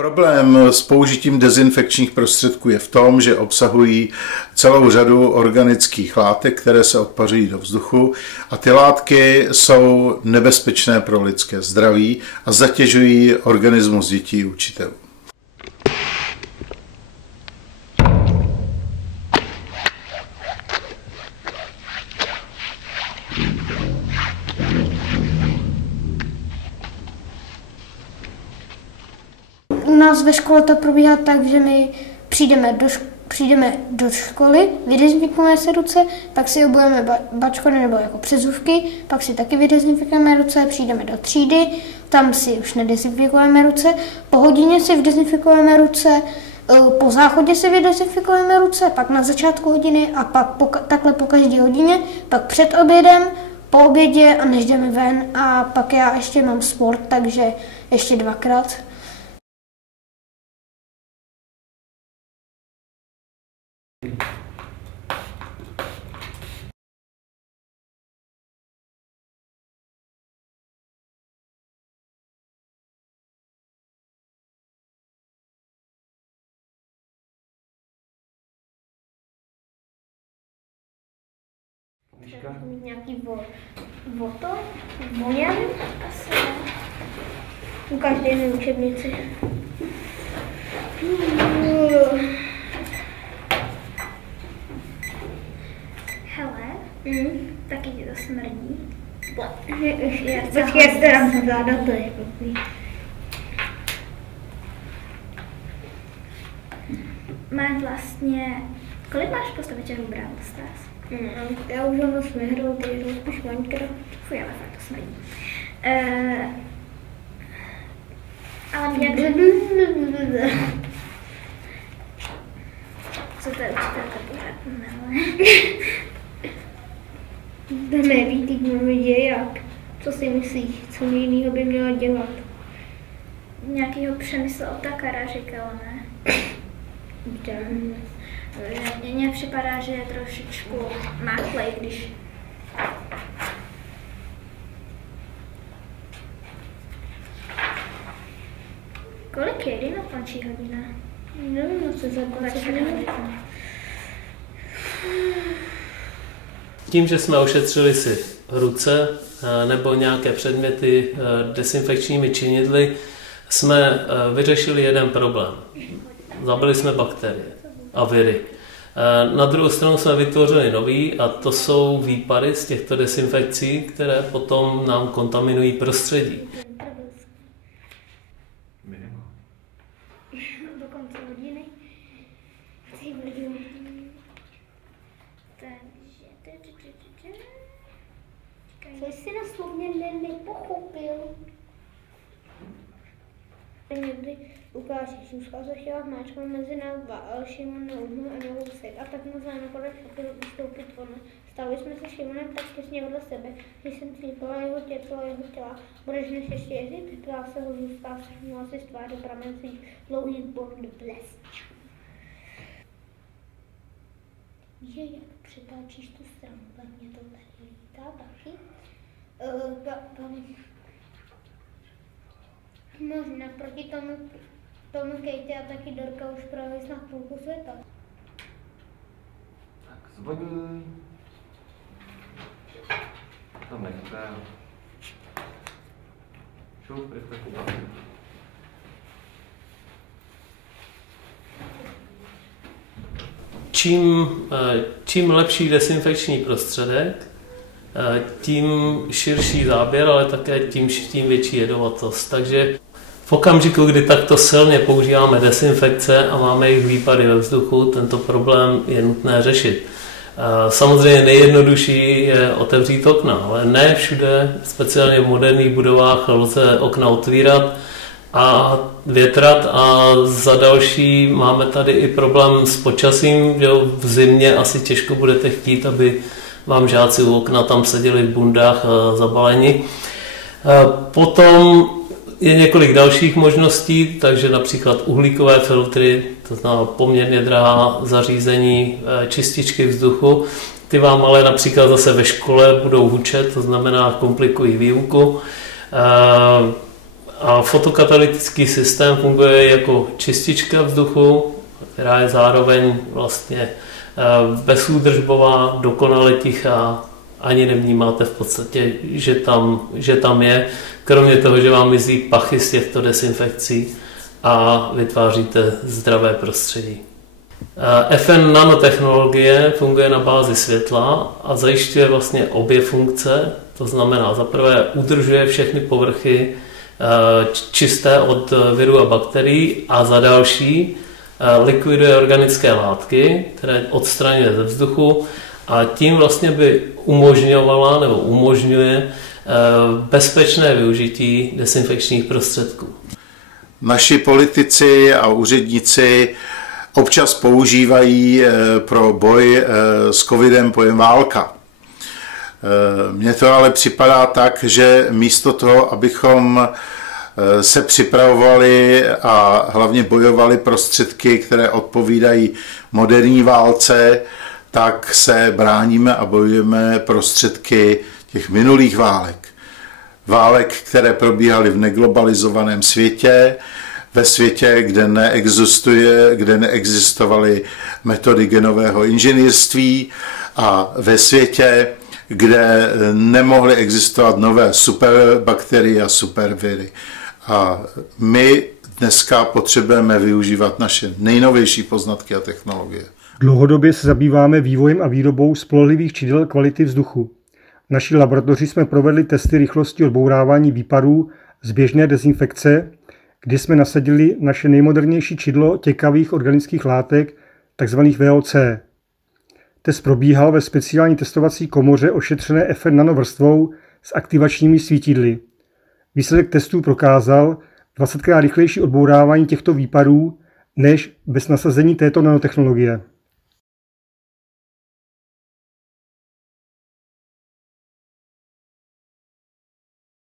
Problém s použitím dezinfekčních prostředků je v tom, že obsahují celou řadu organických látek, které se odpařují do vzduchu a ty látky jsou nebezpečné pro lidské zdraví a zatěžují organismus dětí i učitelů. U nás ve škole to probíhá tak, že my přijdeme do školy, vydezinfikujeme si ruce, pak si obujeme bačkody nebo jako přezůvky, pak si taky vydezinfikujeme ruce, přijdeme do třídy, tam si už nedezinfikujeme ruce, po hodině si vydezinfikujeme ruce, po záchodě si vydezinfikujeme ruce, pak na začátku hodiny a pak takhle po každé hodině, pak před obědem, po obědě a než jdeme ven a pak já ještě mám sport, takže ještě dvakrát. Třeba mít nějaký voto, voněn, asi u každé učebnici. Hele, taky ti to smrdí. Počkej, já se dám za záda, to je blbý. Máš vlastně, kolik máš postavičů brát, Stas? Já už ho moc nehraju, ty hraju spíš Minecraft. Fuj, ale fakt to smrdí. Ale nějak se... Co to je učitelka pořád? To neví, teď nevidí jak. Co si myslíš, co jiného by měla dělat? Nějakýho Přemysla Otakara říkala, ne? Mně připadá, že je trošičku máchlej, když... Kolik je, kdy nakončí hodina? Nevím, co za 20 minut. Tím, že jsme ošetřili si ruce nebo nějaké předměty dezinfekčními činidly, jsme vyřešili jeden problém. Zabili jsme bakterie a viry. Na druhou stranu jsme vytvořili nový a to jsou výpary z těchto dezinfekcí, které potom nám kontaminují prostředí. Do konce hodiny. Co jsi na slovně nepochopil? Někdy ukážeš, Zuzka začala máčkat mezi nás dva, ale Šimon neuhnul a nehousek. A tak mu zánopadek chtěl vystoupit von. Stali jsme se Šimonem tak těsně vedle sebe, když jsem cítila jeho těla. Budeš než ještě jezdit? Ptala se ho Zuzka, střihnula si z tváře pramen svých dlouhých blond blesk. Víš, jak přetáčíš tu stranu, tak mě to tady lítá taky. Možná proti tomu Kejte a taky Dorka už právě snad půlku světa. Tak zvodní. Tam nechte. Šup, rychle kupat. Čím lepší dezinfekční prostředek, tím širší záběr, ale také tím větší jedovatnost. Takže v okamžiku, kdy takto silně používáme dezinfekce a máme jejich výpady ve vzduchu, tento problém je nutné řešit. Samozřejmě nejjednodušší je otevřít okna, ale ne všude, speciálně v moderních budovách, lze okna otvírat a větrat a za další máme tady i problém s počasím, že v zimě asi těžko budete chtít, aby vám žáci u okna tam seděli v bundách zabaleni. Potom je několik dalších možností, takže například uhlíkové filtry, to znamená poměrně drahá zařízení, čističky vzduchu. Ty vám ale například zase ve škole budou hučet, to znamená komplikují výuku. A fotokatalytický systém funguje jako čistička vzduchu, která je zároveň vlastně bezúdržbová, dokonale tichá, ani nevnímáte v podstatě, že tam je, kromě toho, že vám mizí pachy z těchto dezinfekcí a vytváříte zdravé prostředí. FN nanotechnologie funguje na bázi světla a zajišťuje vlastně obě funkce, to znamená za prvé udržuje všechny povrchy čisté od virů a bakterií a za další likviduje organické látky, které odstraňuje ze vzduchu a tím vlastně by umožňovala nebo umožňuje bezpečné využití dezinfekčních prostředků. Naši politici a úředníci občas používají pro boj s covidem pojem válka. Mně to ale připadá tak, že místo toho, abychom se připravovali a hlavně bojovali prostředky, které odpovídají moderní válce, tak se bráníme a bojujeme prostředky těch minulých válek. Válek, které probíhaly v neglobalizovaném světě, ve světě, kde neexistovaly metody genového inženýrství a ve světě, kde nemohly existovat nové superbakterie a superviry. A my dneska potřebujeme využívat naše nejnovější poznatky a technologie. Dlouhodobě se zabýváme vývojem a výrobou spolehlivých čidel kvality vzduchu. V naší laboratoři jsme provedli testy rychlosti odbourávání výparů z běžné dezinfekce, kdy jsme nasadili naše nejmodernější čidlo těkavých organických látek, takzvaných VOC. Test probíhal ve speciální testovací komoře ošetřené FN nanovrstvou s aktivačními svítidly. Výsledek testů prokázal 20krát rychlejší odbourávání těchto výparů než bez nasazení této nanotechnologie.